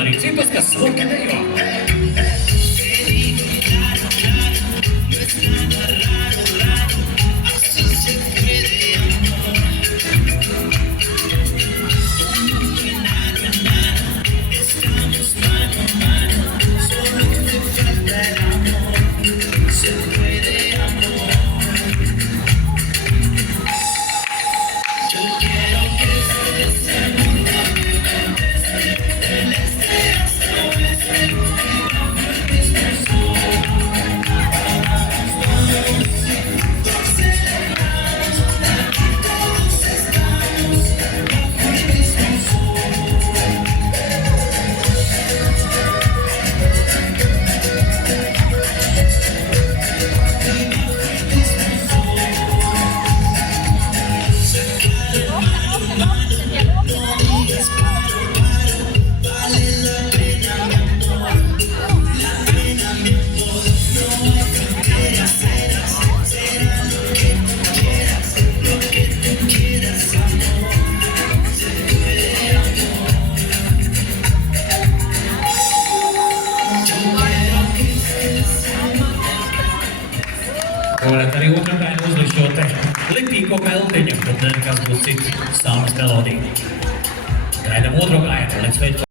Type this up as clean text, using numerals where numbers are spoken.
un arī citus, kas smuki dejo. Varat arī otrā daļa uzlikt šo te lipīgo meldiņu, bet nekas būs cits stāmas melodija. Gaidām otro gājienu, līdz veidu.